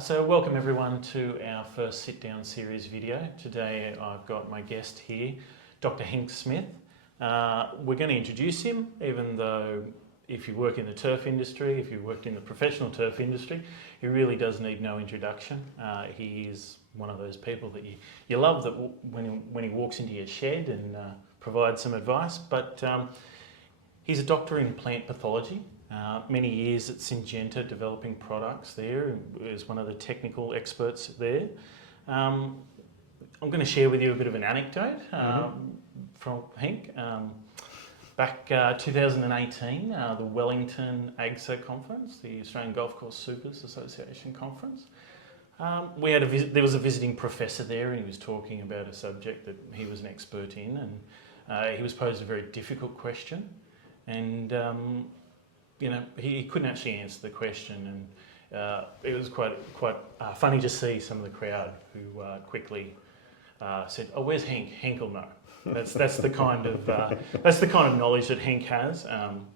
So welcome everyone to our first sit-down series video. Today I've got my guest here, Dr Henk Smith. We're going to introduce him, even though if you work in the turf industry, if you worked in the professional turf industry, he really does need no introduction. He is one of those people that you love that when he walks into your shed and provides some advice, but he's a doctor in plant pathology. Many years at Syngenta developing products there, as one of the technical experts there. I'm going to share with you a bit of an anecdote from Henk. Back 2018, the Wellington AGSA conference, the Australian Golf Course Supers Association conference. There was a visiting professor there, and he was talking about a subject that he was an expert in, and he was posed a very difficult question, and he couldn't actually answer the question, and it was quite funny to see some of the crowd who quickly said, "Oh, where's Henk? Henk will know." That's the kind of knowledge that Henk has,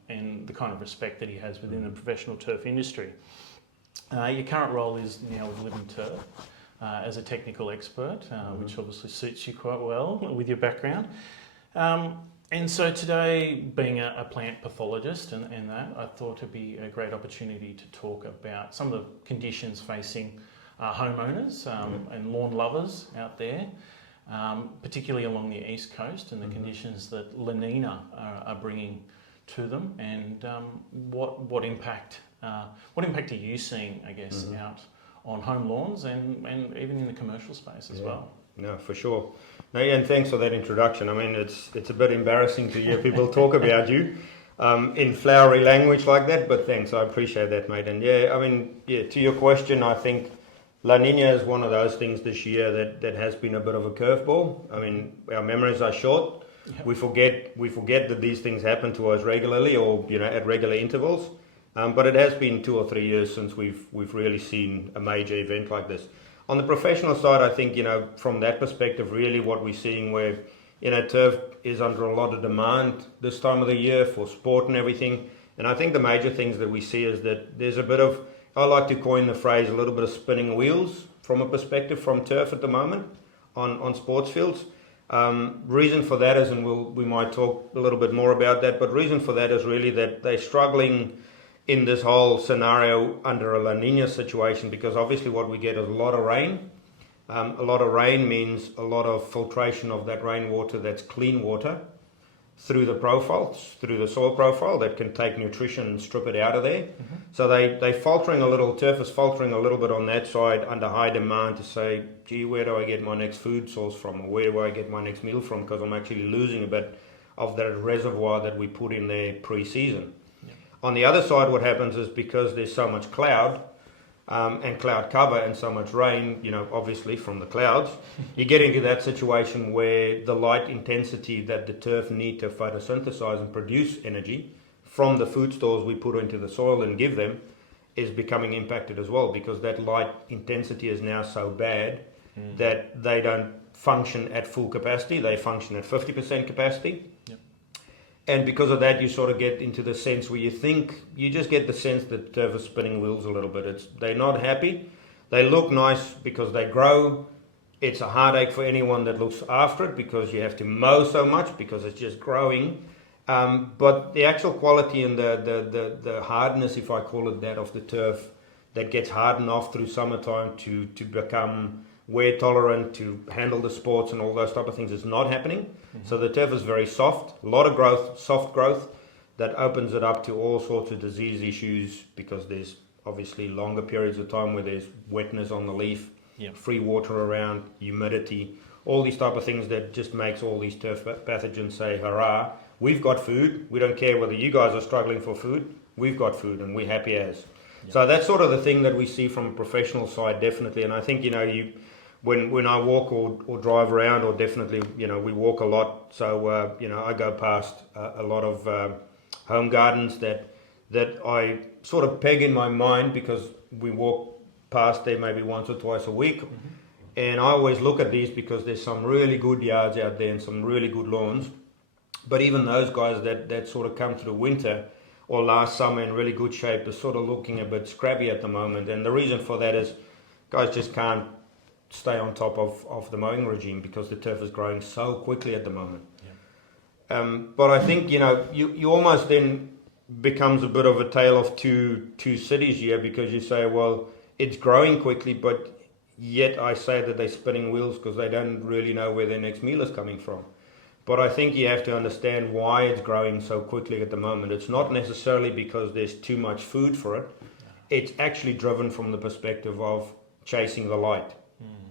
and the kind of respect that he has within the professional turf industry. Your current role is now with Living Turf as a technical expert, which obviously suits you quite well with your background. And so today, being a plant pathologist and that, I thought it'd be a great opportunity to talk about some of the conditions facing homeowners and lawn lovers out there, particularly along the east coast, and the conditions that La Niña are bringing to them, and what impact are you seeing, I guess, out on home lawns and even in the commercial space as well? No, for sure. No, and thanks for that introduction. I mean, it's a bit embarrassing to hear people talk about you in flowery language like that, but thanks, I appreciate that, mate. And to your question, I think La Niña is one of those things this year that has been a bit of a curveball. I mean, our memories are short. Yep. We forget that these things happen to us regularly, or at regular intervals. But it has been 2 or 3 years since we've really seen a major event like this. On the professional side, I think, from that perspective, really what we're seeing where, turf is under a lot of demand this time of the year for sport and everything. And I think the major things that we see is that there's a bit of, I like to coin the phrase, a little bit of spinning wheels from a perspective from turf at the moment on sports fields. Reason for that is, and we might talk a little bit more about that, but reason for that is really that they're struggling in this whole scenario under a La Niña situation, because obviously what we get is a lot of rain. A lot of rain means a lot of filtration of that rainwater that's clean water through the profiles, through the soil profile that can take nutrition and strip it out of there. So turf is faltering a little bit on that side under high demand to say, gee, where do I get my next food source from, or where do I get my next meal from, because I'm actually losing a bit of that reservoir that we put in there pre-season. On the other side, what happens is, because there's so much cloud and cloud cover and so much rain, obviously from the clouds, you get into that situation where the light intensity that the turf need to photosynthesize and produce energy from the food stores we put into the soil and give them is becoming impacted as well, because that light intensity is now so bad that they don't function at full capacity, they function at 50% capacity. Yep. And because of that, you sort of get into the sense where you just get the sense that turf is spinning wheels a little bit. They're not happy. They look nice because they grow. It's a heartache for anyone that looks after it, because you have to mow so much because it's just growing. But the actual quality and the hardness, if I call it that, of the turf that gets hardened off through summertime to become wear tolerant, to handle the sports and all those type of things, is not happening. So the turf is very soft, a lot of growth, soft growth, that opens it up to all sorts of disease issues, because there's obviously longer periods of time where there's wetness on the leaf, free water around, humidity, all these type of things that just makes all these turf pathogens say, hurrah, we've got food, we don't care whether you guys are struggling for food, we've got food and we're happy as. So that's sort of the thing that we see from a professional side, definitely. And I think, when I walk or drive around, or definitely, we walk a lot. So, I go past a lot of home gardens that I sort of peg in my mind, because we walk past there maybe once or twice a week. And I always look at these because there's some really good yards out there and some really good lawns. But even those guys that sort of come through winter or last summer in really good shape are sort of looking a bit scrappy at the moment. And the reason for that is guys just can't stay on top of the mowing regime because the turf is growing so quickly at the moment. But I think, you almost then becomes a bit of a tale of two cities here, because you say, well, it's growing quickly, but yet I say that they're spinning wheels because they don't really know where their next meal is coming from. But I think you have to understand why it's growing so quickly at the moment. It's not necessarily because there's too much food for it. It's actually driven from the perspective of chasing the light.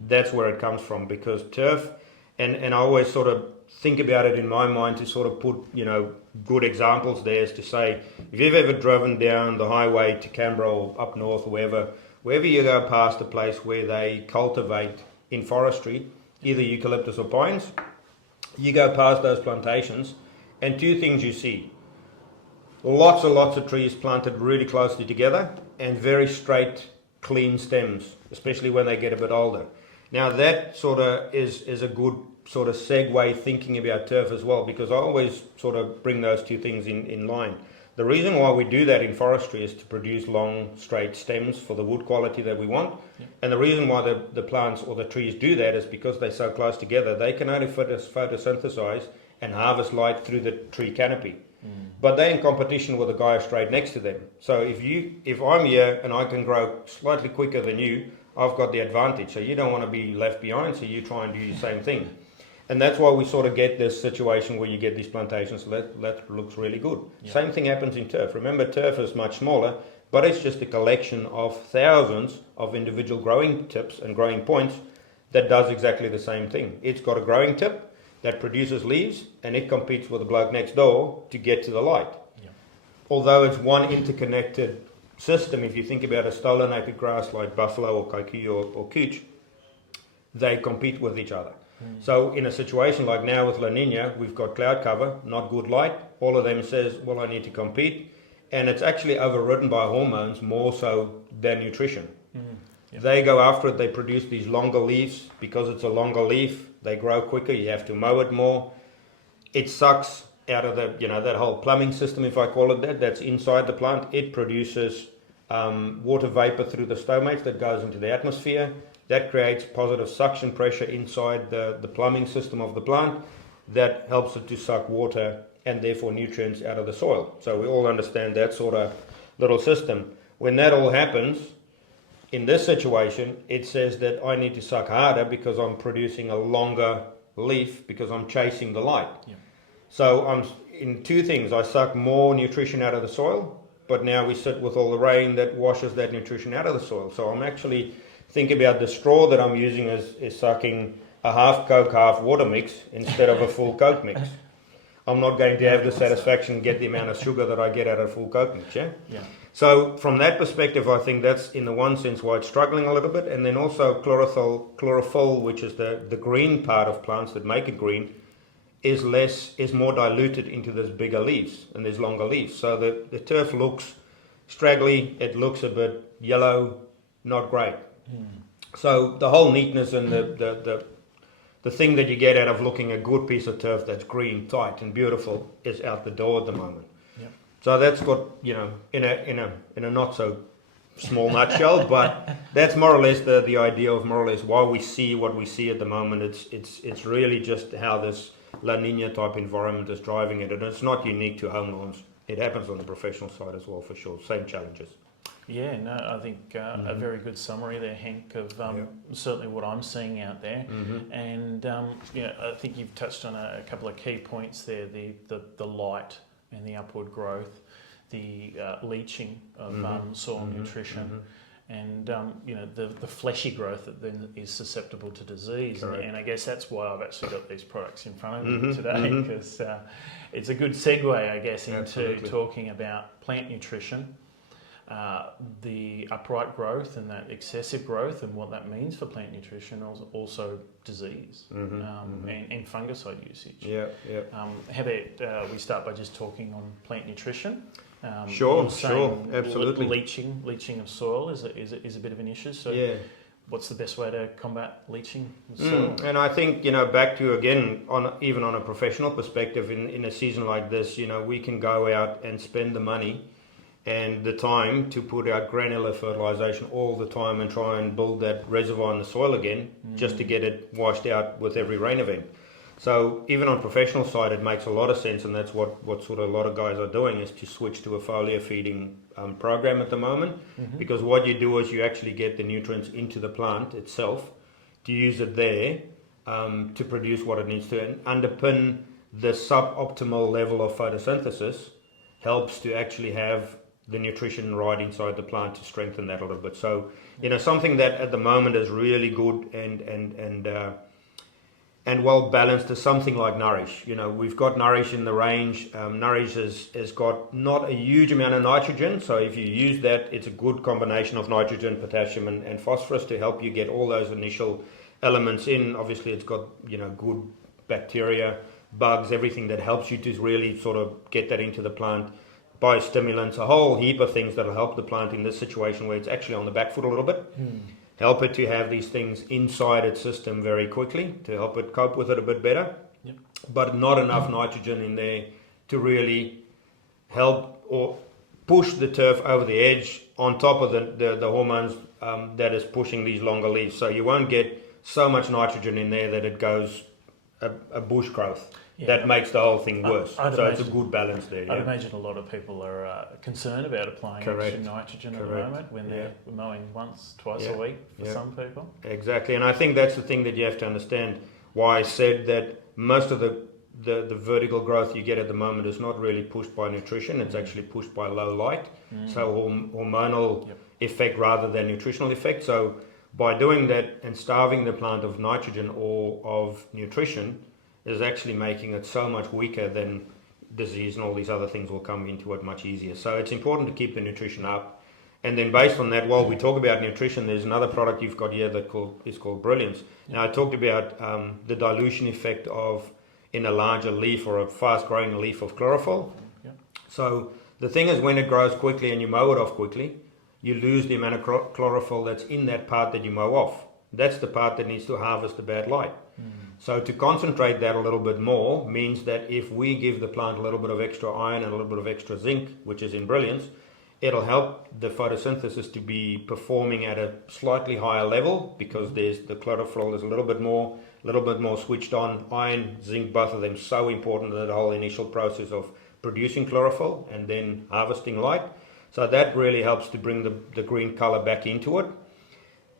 That's where it comes from, because turf, and I always sort of think about it in my mind to sort of put, good examples there, is to say, if you've ever driven down the highway to Canberra or up north or wherever you go past a place where they cultivate in forestry, either eucalyptus or pines, you go past those plantations and two things you see. Lots and lots of trees planted really closely together and very straight, clean stems, especially when they get a bit older. Now that sort of is a good sort of segue thinking about turf as well, because I always sort of bring those two things in line. The reason why we do that in forestry is to produce long, straight stems for the wood quality that we want. Yeah. And the reason why the plants or the trees do that is because they're so close together, they can only photosynthesize and harvest light through the tree canopy. But they're in competition with the guy straight next to them. So if I'm here and I can grow slightly quicker than you, I've got the advantage. So you don't want to be left behind, so you try and do the same thing. And that's why we sort of get this situation where you get these plantations. That looks really good. Yeah. Same thing happens in turf. Remember, turf is much smaller, but it's just a collection of thousands of individual growing tips and growing points that does exactly the same thing. It's got a growing tip that produces leaves, and it competes with the bloke next door to get to the light. Yeah. Although it's one interconnected system, if you think about a stolonapid grass like buffalo or kikuyu or couch, they compete with each other. So in a situation like now with La Niña, we've got cloud cover, not good light. All of them says, well, I need to compete. And it's actually overridden by hormones more so than nutrition. Yep. They go after it. They produce these longer leaves. Because it's a longer leaf, they grow quicker. You have to mow it more. It sucks out of the, that whole plumbing system, if I call it that's inside the plant. It produces water vapor through the stomates that goes into the atmosphere. That creates positive suction pressure inside the plumbing system of the plant that helps it to suck water and therefore nutrients out of the soil. So we all understand that sort of little system. When that all happens, in this situation, it says that I need to suck harder because I'm producing a longer leaf because I'm chasing the light. Yeah. So I'm in two things. I suck more nutrition out of the soil, but now we sit with all the rain that washes that nutrition out of the soil. So I'm actually... Think about the straw that I'm using is sucking a half Coke, half water mix instead of a full Coke mix. I'm not going to have the satisfaction and get the amount of sugar that I get out of a full Coke mix, yeah? So from that perspective, I think that's in the one sense why it's struggling a little bit. And then also chlorophyll, which is the green part of plants that make it green, is more diluted into those bigger leaves and there's longer leaves. So the turf looks straggly, it looks a bit yellow, not great. So the whole neatness and the thing that you get out of looking at a good piece of turf that's green, tight and beautiful is out the door at the moment. Yep. So that's got, in a not so small nutshell, but that's more or less the idea of more or less why we see what we see at the moment. It's really just how this La Niña type environment is driving it, and it's not unique to home lawns. It happens on the professional side as well, for sure. Same challenges. Yeah, no, I think a very good summary there, Henk, of certainly what I'm seeing out there. And I think you've touched on a couple of key points there: the light and the upward growth, the leaching of soil nutrition, and the fleshy growth that then is susceptible to disease. And I guess that's why I've actually got these products in front of me today, because it's a good segue, I guess, into talking about plant nutrition. The upright growth and that excessive growth and what that means for plant nutrition, also disease and fungicide usage. How about we start by just talking on plant nutrition? Sure, absolutely. Leaching of soil is a bit of an issue. So what's the best way to combat leaching of soil? And I think, back to again, even on a professional perspective, in a season like this, we can go out and spend the money and the time to put out granular fertilization all the time and try and build that reservoir in the soil again, just to get it washed out with every rain event. So even on professional side, it makes a lot of sense, and that's what sort of a lot of guys are doing, is to switch to a foliar feeding program at the moment, because what you do is you actually get the nutrients into the plant itself to use it there to produce what it needs to, and underpin the suboptimal level of photosynthesis helps to actually have the nutrition right inside the plant to strengthen that a little bit. So, something that at the moment is really good and well balanced is something like Nourish. We've got Nourish in the range. Nourish has got not a huge amount of nitrogen, so if you use that, it's a good combination of nitrogen, potassium and phosphorus to help you get all those initial elements in. Obviously it's got good bacteria, bugs, everything that helps you to really sort of get that into the plant. Biostimulants, a whole heap of things that will help the plant in this situation where it's actually on the back foot a little bit. Help it to have these things inside its system very quickly to help it cope with it a bit better. Yep. But not enough nitrogen in there to really help or push the turf over the edge on top of the hormones that is pushing these longer leaves. So you won't get so much nitrogen in there that it goes a bush growth. Yeah. That makes the whole thing worse. So it's a good balance there. I'd imagine a lot of people are concerned about applying extra nitrogen at the moment when they're mowing once, twice a week for some people. Exactly, and I think that's the thing that you have to understand. Why I said that most of the vertical growth you get at the moment is not really pushed by nutrition, it's actually pushed by low light. So hormonal effect rather than nutritional effect. So by doing that and starving the plant of nitrogen or of nutrition is actually making it so much weaker, than disease and all these other things will come into it much easier. So it's important to keep the nutrition up. And then based on that, while we talk about nutrition, there's another product you've got here that is called Brilliance. Now I talked about the dilution effect of in a larger leaf or a fast growing leaf of chlorophyll. So the thing is, when it grows quickly and you mow it off quickly, you lose the amount of chlorophyll that's in that part that you mow off. That's the part that needs to harvest the bad light. So to concentrate that a little bit more means that if we give the plant a little bit of extra iron and a little bit of extra zinc, which is in Brilliance, it'll help the photosynthesis to be performing at a slightly higher level, because the chlorophyll is a little bit more switched on. Iron, zinc, both of them so important to the whole initial process of producing chlorophyll and then harvesting light. So that really helps to bring the green color back into it.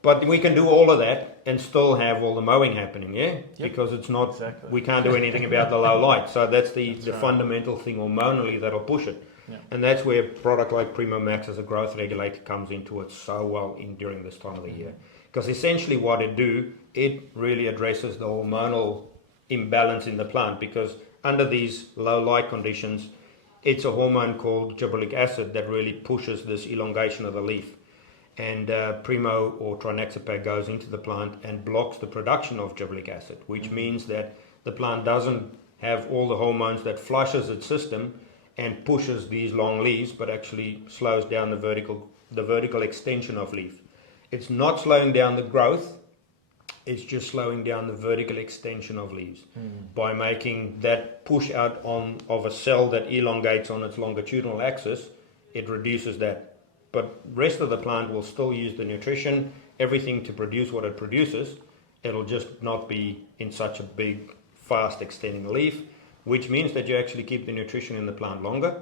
But we can do all of that and still have all the mowing happening, because it's not, we can't do anything about the low light. So that's the fundamental thing hormonally that'll push it. And that's where a product like Primo Maxx as a growth regulator comes into it so well during this time of the year. Because essentially what it really addresses the hormonal imbalance in the plant, because under these low light conditions, it's a hormone called gibberellic acid that really pushes this elongation of the leaf. And Primo or Trinaxipag goes into the plant and blocks the production of gibberellic acid, which means that the plant doesn't have all the hormones that flushes its system and pushes these long leaves, but actually slows down the vertical extension of leaf. It's not slowing down the growth, it's just slowing down the vertical extension of leaves by making that push out of a cell that elongates on its longitudinal axis. It reduces that. But rest of the plant will still use the nutrition, everything to produce what it produces. It'll just not be in such a big, fast extending leaf, which means that you actually keep the nutrition in the plant longer.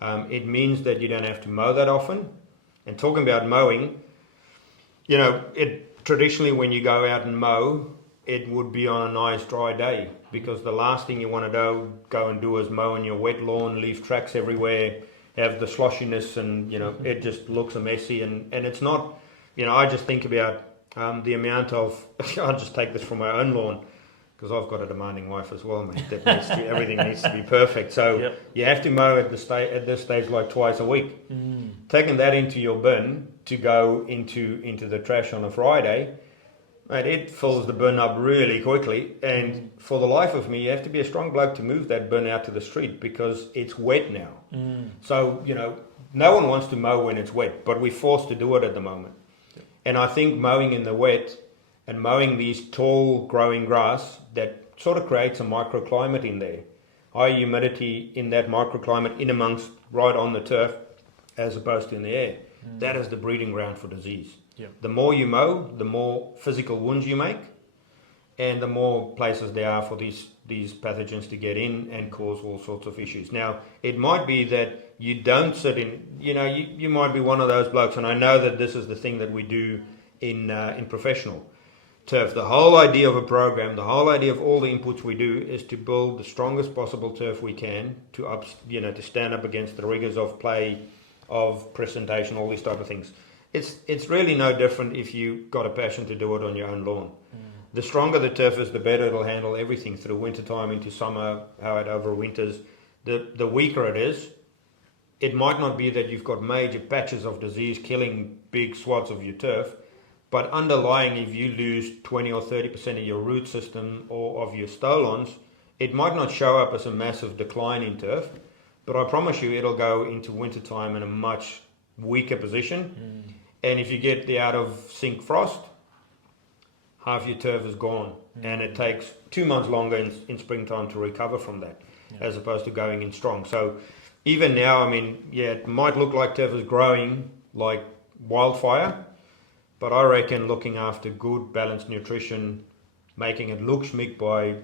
It means that you don't have to mow that often. And talking about mowing, traditionally when you go out and mow, it would be on a nice dry day, because the last thing you want to go and do is mow in your wet lawn, leave tracks everywhere, have the sloshiness, and it just looks messy, and it's not. I just think about the amount of I'll just take this from my own lawn, because I've got a demanding wife as well, mate. Everything needs to be perfect, so you have to mow at this stage like twice a week. Taking that into your bin to go into the trash on a Friday, mate, it fills the bin up really quickly, and for the life of me, you have to be a strong bloke to move that bin out to the street, because it's wet now. So, no one wants to mow when it's wet, but we're forced to do it at the moment. And I think mowing in the wet and mowing these tall growing grass, that sort of creates a microclimate in there. High humidity in that microclimate in amongst right on the turf as opposed to in the air. That is the breeding ground for disease. Yep. The more you mow, the more physical wounds you make, and the more places there are for these pathogens to get in and cause all sorts of issues. Now, it might be that you don't sit in, you might be one of those blokes, and I know that this is the thing that we do in professional turf. The whole idea of a program, the whole idea of all the inputs we do is to build the strongest possible turf we can to stand up against the rigors of play, of presentation, all these type of things. It's really no different if you got a passion to do it on your own lawn. The stronger the turf is, the better it'll handle everything through winter time into summer, how it overwinters. The weaker it is, it might not be that you've got major patches of disease killing big swaths of your turf, but underlying, if you lose 20 or 30% of your root system or of your stolons, it might not show up as a massive decline in turf, but I promise you it'll go into winter time in a much weaker position. And if you get the out of sync frost, half your turf is gone, and it takes 2 months longer in springtime to recover from that, as opposed to going in strong. So even now, it might look like turf is growing like wildfire, but I reckon looking after good balanced nutrition, making it look schmick by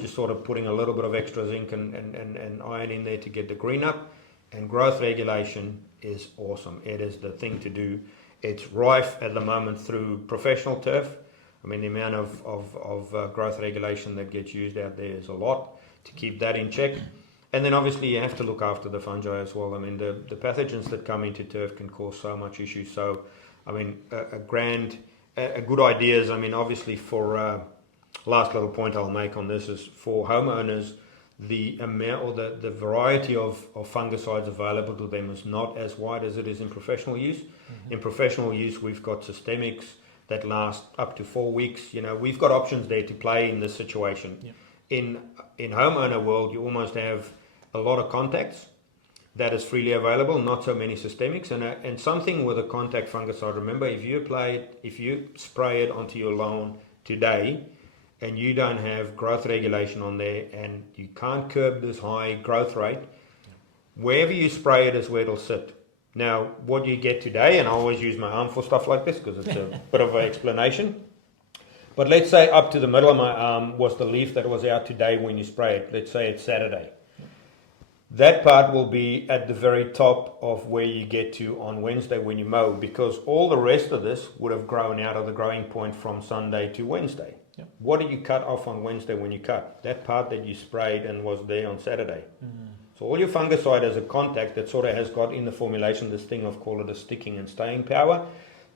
just sort of putting a little bit of extra zinc and iron in there to get the green up, and growth regulation is awesome. It is the thing to do. It's rife at the moment through professional turf. The amount of growth regulation that gets used out there is a lot to keep that in check. And then obviously you have to look after the fungi as well. The pathogens that come into turf can cause so much issues. So, a good idea is, obviously for, last little point I'll make on this is for homeowners, the amount or the variety of fungicides available to them is not as wide as it is in professional use. In professional use, we've got systemics that last up to 4 weeks. We've got options there to play in this situation. In homeowner world, you almost have a lot of contacts that is freely available, not so many systemics, and something with a contact fungicide. Remember, if you spray it onto your lawn today and you don't have growth regulation on there and you can't curb this high growth rate, wherever you spray it is where it'll sit. Now, what you get today, and I always use my arm for stuff like this because it's a bit of an explanation, but let's say up to the middle of my arm was the leaf that was out today when you spray it. Let's say it's Saturday. That part will be at the very top of where you get to on Wednesday when you mow, because all the rest of this would have grown out of the growing point from Sunday to Wednesday. What did you cut off on Wednesday when you cut? That part that you sprayed and was there on Saturday. So all your fungicide as a contact that sort of has got in the formulation this thing of, call it a sticking and staying power.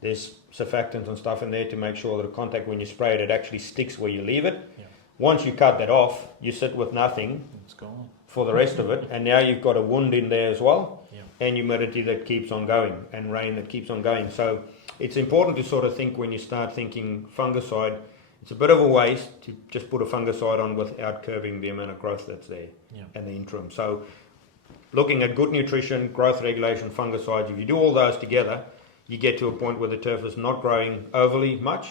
There's surfactants and stuff in there to make sure that the contact when you spray it actually sticks where you leave it. Once you cut that off, you sit with nothing. It's gone for the rest of it, and now you've got a wound in there as well, and humidity that keeps on going, and rain that keeps on going. So it's important to sort of think, when you start thinking fungicide, it's a bit of a waste to just put a fungicide on without curbing the amount of growth that's there and the interim. So looking at good nutrition, growth regulation, fungicides, if you do all those together, you get to a point where the turf is not growing overly much.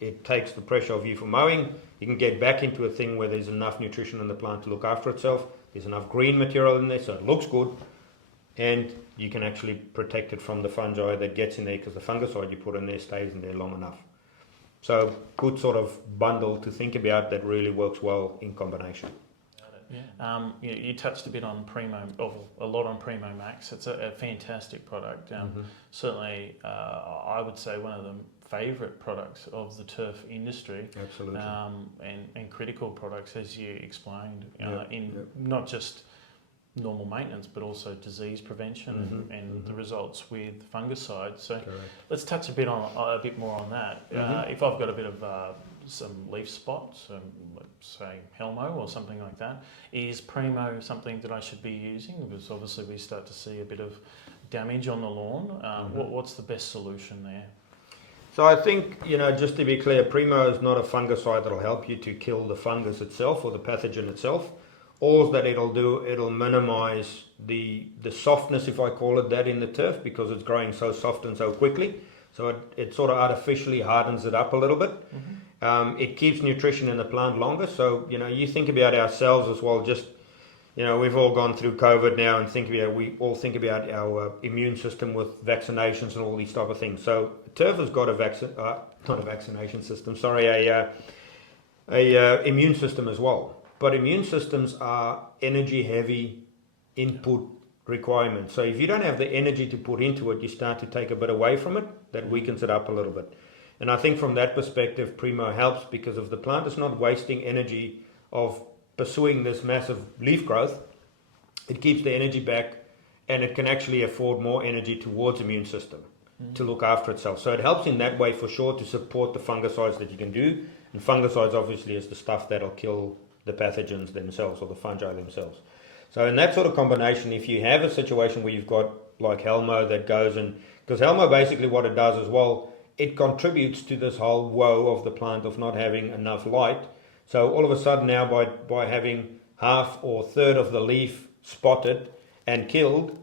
It takes the pressure off you for mowing. You can get back into a thing where there's enough nutrition in the plant to look after itself. There's enough green material in there so it looks good, and you can actually protect it from the fungi that gets in there, because the fungicide you put in there stays in there long enough. So good sort of bundle to think about that really works well in combination. You touched a bit on Primo, a lot on Primo Maxx. It's a fantastic product. Certainly, I would say one of the favourite products of the turf industry. Absolutely. And critical products, as you explained, not just normal maintenance, but also disease prevention and the results with fungicides. So let's touch a bit more on that. If I've got a bit of some leaf spots, let's say Helmo or something like that, is Primo something that I should be using? Because obviously we start to see a bit of damage on the lawn. What's the best solution there? So I think, just to be clear, Primo is not a fungicide that will help you to kill the fungus itself or the pathogen itself. All that it'll do, it'll minimize the softness, if I call it that, in the turf, because it's growing so soft and so quickly. So it sort of artificially hardens it up a little bit. It keeps nutrition in the plant longer. So, you think about ourselves as well. Just, you know, we've all gone through COVID now, and we all think about our immune system with vaccinations and all these type of things. So turf has got not a vaccination system, sorry, a immune system as well. But immune systems are energy heavy input requirements. So if you don't have the energy to put into it, you start to take a bit away from it. That weakens it up a little bit. And I think from that perspective, Primo helps because if the plant is not wasting energy of pursuing this massive leaf growth, it keeps the energy back, and it can actually afford more energy towards the immune system to look after itself. So it helps in that way for sure to support the fungicides that you can do. And fungicides obviously is the stuff that'll kill the pathogens themselves or the fungi themselves. So in that sort of combination, if you have a situation where you've got like Helmo that goes in, because Helmo basically what it does as well, it contributes to this whole woe of the plant of not having enough light. So all of a sudden now by having half or third of the leaf spotted and killed,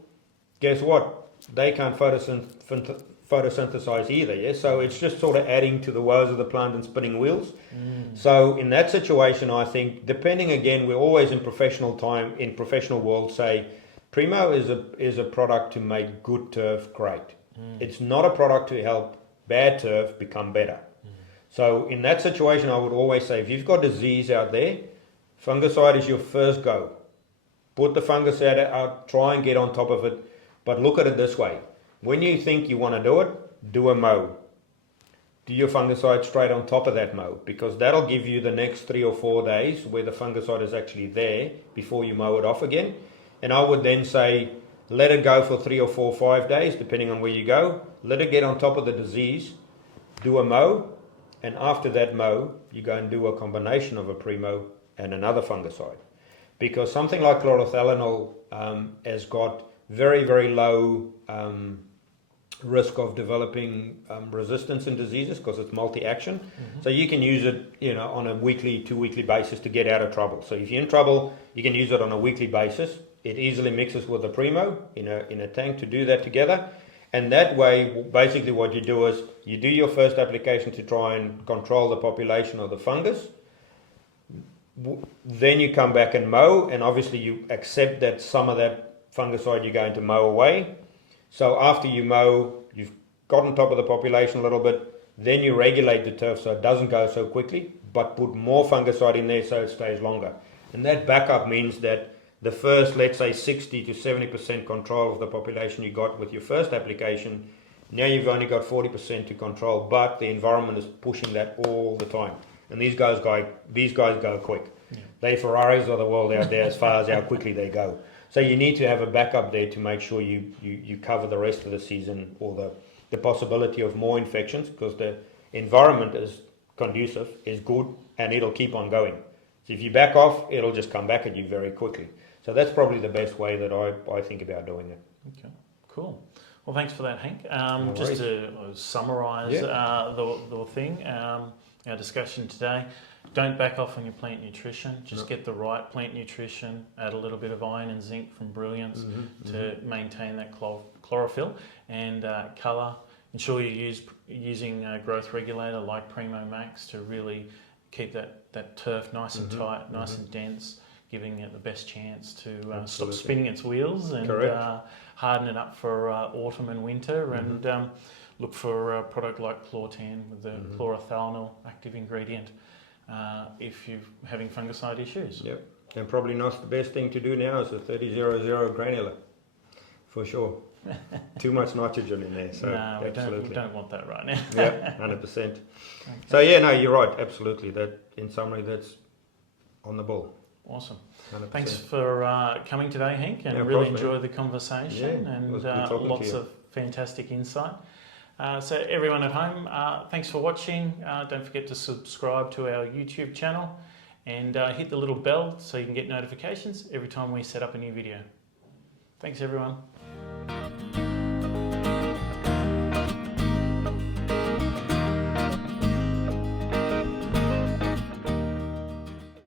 guess what? They can't photosynthesize either, yeah? So it's just sort of adding to the woes of the plant and spinning wheels. So in that situation, I think, depending again, we're always in professional world say, Primo is a product to make good turf great. It's not a product to help bad turf become better. So in that situation, I would always say, if you've got disease out there, fungicide is your first go. Put the fungicide out, try and get on top of it, but look at it this way. When you think you want to do it, do a mow. Do your fungicide straight on top of that mow, because that'll give you the next 3 or 4 days where the fungicide is actually there before you mow it off again. And I would then say, let it go for 3 or 4 or 5 days, depending on where you go. Let it get on top of the disease, do a mow, and after that mow, you go and do a combination of a Primo and another fungicide. Because something like chlorothalonil has got very, very low risk of developing resistance in diseases because it's multi-action. So you can use it, you know, on a weekly, 2-weekly basis to get out of trouble. So if you're in trouble, you can use it on a weekly basis. It easily mixes with the Primo in a tank to do that together. And that way, basically what you do is you do your first application to try and control the population of the fungus. Then you come back and mow, and obviously you accept that some of that fungicide you're going to mow away. So after you mow, you've got on top of the population a little bit, then you regulate the turf so it doesn't go so quickly, but put more fungicide in there so it stays longer. And that backup means that the first, let's say 60 to 70% control of the population you got with your first application, now you've only got 40% to control, but the environment is pushing that all the time. And these guys go quick. Yeah. They Ferraris of the world out there as far as how quickly they go. So you need to have a backup there to make sure you cover the rest of the season, or the possibility of more infections, because the environment is conducive, is good, and it'll keep on going. So if you back off, it'll just come back at you very quickly. So that's probably the best way that I think about doing it. Okay, cool. Well, thanks for that, Henk. Just to summarise the thing, our discussion today, don't back off on your plant nutrition. Just get the right plant nutrition, add a little bit of iron and zinc from Brilliance to maintain that chlorophyll and colour. Ensure you're using a growth regulator like Primo Maxx to really keep that turf nice and tight, nice and dense, giving it the best chance to stop spinning its wheels and harden it up for autumn and winter. And look for a product like Chlortan with the chlorothalonil active ingredient if you're having fungicide issues. Yep, and probably not the best thing to do now is a 30-00 granular, for sure. Too much nitrogen in there, so no, we don't want that right now. Yeah, 100%. Okay. So yeah, no, you're right, absolutely. That, in summary, that's on the ball. Awesome. 100%. Thanks for coming today, Henk, and really enjoyed the conversation and lots of fantastic insight. So everyone at home, thanks for watching. Don't forget to subscribe to our YouTube channel and hit the little bell so you can get notifications every time we set up a new video. Thanks everyone.